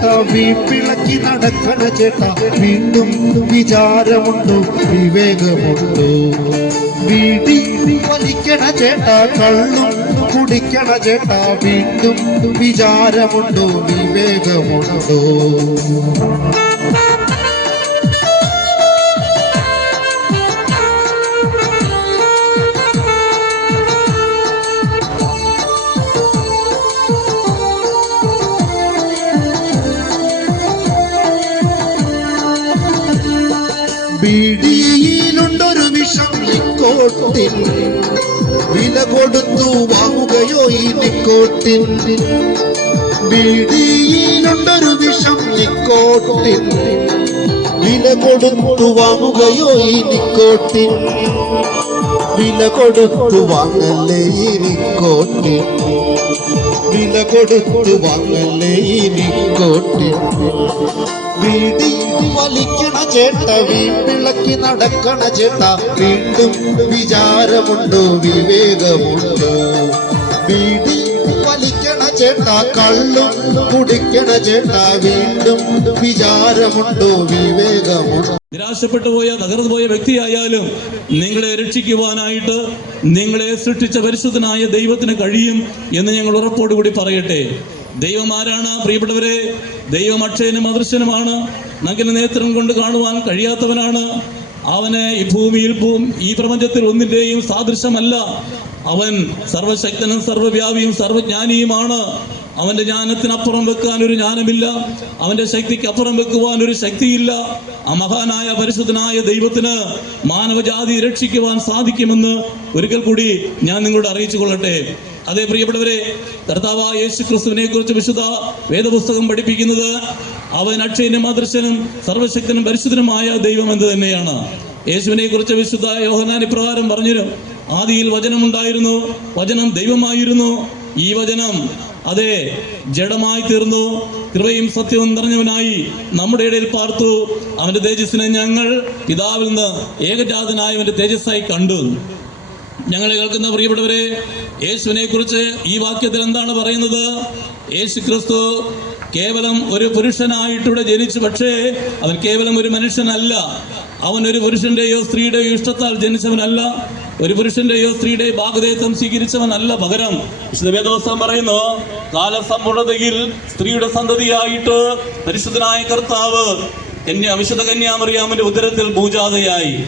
ചേട്ടാ വീപ്പിളക്കി നടക്കണ ചേട്ടാ. വീണ്ടും വിചാരമുണ്ട് വിവേകമുണ്ട്. വീടി വലിക്കണ ചേട്ടാ കള്ളും കുടിക്കണ ചേട്ടാ. വീണ്ടും വിചാരമുണ്ടോ വിവേകമുണ്ടോ. വില കൊടുത്തു വാങ്ങുകയോ ഈ നിക്കോട്ടിൻ ബീഡിയിലുണ്ടൊരു വിഷം നിക്കോട്ടിൻ വില കൊടുത്തു വാങ്ങുകയോ ഈ വില കൊടുത്തു വാങ്ങല്ലേ ഈ വില കൊടുത്തു വാങ്ങല്ലേ ഈ വീടി വലിക്കണ ചേട്ട വീട്ടിളക്കി നടക്കണ ചേട്ട. വീണ്ടും വിചാരമുണ്ടോ വിവേകമുണ്ടോ. വീടി വലിക്കണ ചേട്ട കള്ളും കുടിക്കണ ചേട്ട. വീണ്ടും വിചാരമുണ്ടോ വിവേകമുണ്ടോ. നിരാശപ്പെട്ടു പോയ തകർന്നു പോയ വ്യക്തിയായാലും നിങ്ങളെ രക്ഷിക്കുവാനായിട്ട് നിങ്ങളെ സൃഷ്ടിച്ച പരിശുദ്ധനായ ദൈവത്തിന് കഴിയും എന്ന് ഞങ്ങൾ ഉറപ്പോടുകൂടി പറയട്ടെ. ദൈവം ആരാണ് പ്രിയപ്പെട്ടവരെ. ദൈവം അക്ഷയനും അദൃശ്യനുമാണ്. നഗ്ന നേത്രം കൊണ്ട് കാണുവാൻ കഴിയാത്തവനാണ്. അവനെ ഈ ഭൂമിയിൽ ഈ പ്രപഞ്ചത്തിൽ ഒന്നിന്റെയും സാദൃശ്യമല്ല. അവൻ സർവശക്തനും സർവവ്യാപിയും സർവജ്ഞാനിയുമാണ്. അവന്റെ ജ്ഞാനത്തിനപ്പുറം വെക്കാൻ ഒരു ജ്ഞാനമില്ല. അവന്റെ ശക്തിക്ക് അപ്പുറം വെക്കുവാൻ ഒരു ശക്തിയില്ല. ആ മഹാനായ പരിശുദ്ധനായ ദൈവത്തിന് മാനവജാതി രക്ഷിക്കുവാൻ സാധിക്കുമെന്ന് ഒരിക്കൽ കൂടി ഞാൻ നിങ്ങളോട് അറിയിച്ചു കൊള്ളട്ടെ അതേ പ്രിയപ്പെട്ടവരെ കർത്താവായ യേശു ക്രിസ്തുവിനെ കുറിച്ച് വിശുദ്ധ വേദപുസ്തകം പഠിപ്പിക്കുന്നത് അവൻ അക്ഷയനും അദൃശ്യനും സർവശക്തനും പരിശുദ്ധനുമായ ദൈവം എന്ന് തന്നെയാണ്. യേശുവിനെ കുറിച്ച് വിശുദ്ധ യോഹനാൻ ഇപ്രകാരം പറഞ്ഞു ആദിയിൽ വചനമുണ്ടായിരുന്നു വചനം ദൈവമായിരുന്നു. ഈ വചനം അതെ ജഡമായി തീർന്നു കൃപയും സത്യവും നിറഞ്ഞവനായി നമ്മുടെ ഇടയിൽ പാർത്തു. അവന്റെ തേജസ്സിനെ ഞങ്ങൾ പിതാവിൽ നിന്ന് ഏകജാതനായവന്റെ തേജസ്സായി കണ്ടു. ഞങ്ങളെ കേൾക്കുന്ന പ്രിയപ്പെട്ടവരെ യേശുവിനെ കുറിച്ച് ഈ വാക്യത്തിൽ എന്താണ് പറയുന്നത്? യേശു ക്രിസ്തു കേവലം ഒരു പുരുഷനായിട്ടൂടെ ജനിച്ചു പക്ഷേ അവൻ കേവലം ഒരു മനുഷ്യനല്ല. അവൻ ഒരു പുരുഷന്റെയോ സ്ത്രീയുടെയോ ഇഷ്ടത്താൽ ജനിച്ചവനല്ല. ഒരു പുരുഷന്റെയോ സ്ത്രീയുടെയോ ഭാഗതേത്വം സ്വീകരിച്ചവനല്ല പകരം. വിശുദ്ധ വേദോസ്തം പറയുന്നു കാലസമ്പൂർണതയിൽ സ്ത്രീയുടെ സന്തതിയായിട്ട് പരിശുദ്ധനായ കർത്താവ് കന്യാ വിശുദ്ധ കന്യാമറിയാമന്റെ ഉദരത്തിൽ പൂജാതയായി.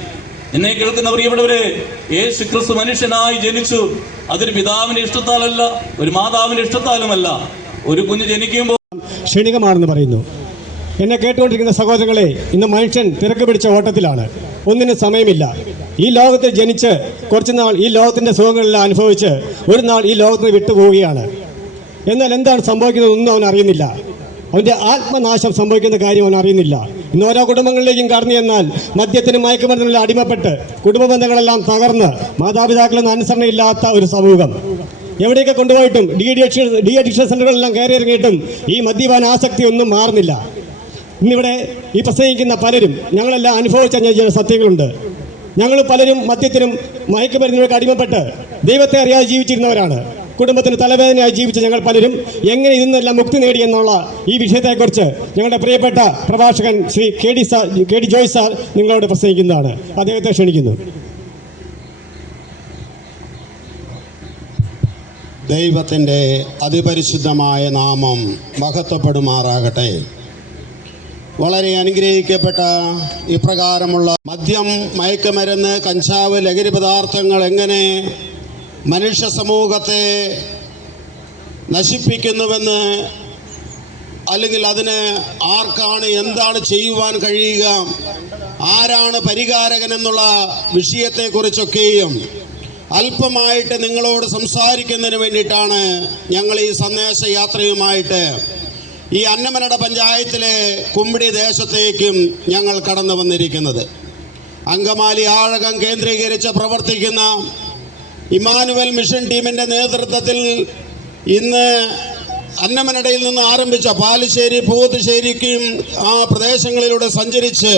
എന്നെ കേൾക്കുന്ന വരെ യേശു ക്രിസ്തു മനുഷ്യനായി ജനിച്ചു. അതൊരു പിതാവിന്റെ ഇഷ്ടത്താലല്ല ഒരു മാതാവിന്റെ ഇഷ്ടത്താലുമല്ല. ഒരു കുഞ്ഞ് ജനിക്കുമ്പോൾ ക്ഷണികമാണെന്ന് പറയുന്നു. എന്നെ കേട്ടുകൊണ്ടിരിക്കുന്ന സഹോദരങ്ങളെ ഇന്ന് മനുഷ്യൻ തിരക്ക് പിടിച്ച ഓട്ടത്തിലാണ്. ഒന്നിനും സമയമില്ല. ഈ ലോകത്തിൽ ജനിച്ച് കുറച്ച് നാൾ ഈ ലോകത്തിന്റെ സുഖങ്ങളെല്ലാം അനുഭവിച്ച് ഒരു നാൾ ഈ ലോകത്ത് നിന്ന് വിട്ടുപോവുകയാണ്. എന്നാൽ എന്താണ് സംഭവിക്കുന്നത് ഒന്നും അവൻ അറിയുന്നില്ല. അവന്റെ ആത്മനാശം സംഭവിക്കുന്ന കാര്യം അവൻ അറിയുന്നില്ല. ഇന്ന് ഓരോ കുടുംബങ്ങളിലേക്കും കടന്നു ചെന്നാൽ മദ്യത്തിന് മയക്കുമരുന്നിൽ അടിമപ്പെട്ട് കുടുംബ ബന്ധങ്ങളെല്ലാം തകർന്ന് മാതാപിതാക്കളൊന്നും അനുസരണയില്ലാത്ത ഒരു സമൂഹം. എവിടെയൊക്കെ കൊണ്ടുപോയിട്ടും ഡി അഡിക്ഷൻ ഡി അഡിക്ഷൻ സെന്ററുകളെല്ലാം കയറി ഇറങ്ങിയിട്ടും ഈ മദ്യപാന ആസക്തി ഒന്നും മാറുന്നില്ല. ഇന്നിവിടെ ഈ പ്രസംഗിക്കുന്ന പലരും ഞങ്ങളെല്ലാം അനുഭവിച്ച ചില സത്യങ്ങളുണ്ട്. ഞങ്ങൾ പലരും മദ്യത്തിനും മയക്കുമരുന്നിനൊക്കെ അടിമപ്പെട്ട് ദൈവത്തെ അറിയാതെ ജീവിച്ചിരുന്നവരാണ്. കുടുംബത്തിന് തലവേദനയായി ജീവിച്ച ഞങ്ങൾ പലരും എങ്ങനെ ഇതിൽ നിന്നെല്ലാം മുക്തി നേടിയെന്നുള്ള ഈ വിഷയത്തെക്കുറിച്ച് ഞങ്ങളുടെ പ്രിയപ്പെട്ട പ്രഭാഷകൻ Shri K D sir K D Joy sir നിങ്ങളോട് പ്രസംഗിക്കുന്നതാണ്. അദ്ദേഹത്തെ ക്ഷണിക്കുന്നു. ദൈവത്തിന്റെ അതിപരിശുദ്ധമായ നാമം മഹത്വപ്പെടുമാറാകട്ടെ. വളരെ അനുഗ്രഹിക്കപ്പെട്ട ഇപ്രകാരമുള്ള മദ്യം മയക്കുമരുന്ന് കഞ്ചാവ് ലഹരി പദാർത്ഥങ്ങൾ എങ്ങനെ മനുഷ്യ സമൂഹത്തെ നശിപ്പിക്കുന്നുവെന്ന് അല്ലെങ്കിൽ അതിന് ആർക്കാണ് എന്താണ് ചെയ്യുവാൻ കഴിയുക ആരാണ് പരിഹാരകൻ എന്നുള്ള വിഷയത്തെക്കുറിച്ചൊക്കെയും അല്പമായിട്ട് നിങ്ങളോട് സംസാരിക്കുന്നതിന് വേണ്ടിയിട്ടാണ് ഞങ്ങൾ ഈ സന്ദേശ യാത്രയുമായിട്ട് ഈ അന്നമനട പഞ്ചായത്തിലെ കുമ്പിടി ദേശത്തേക്കും ഞങ്ങൾ കടന്നു വന്നിരിക്കുന്നത്. അങ്കമാലി ആഴകം കേന്ദ്രീകരിച്ച് പ്രവർത്തിക്കുന്ന ഇമാനുവൽ മിഷൻ ടീമിന്റെ നേതൃത്വത്തിൽ ഇന്ന് അന്നമനടയിൽ നിന്ന് ആരംഭിച്ച പാലശ്ശേരി പൂവത്തുശ്ശേരിക്കും ആ പ്രദേശങ്ങളിലൂടെ സഞ്ചരിച്ച്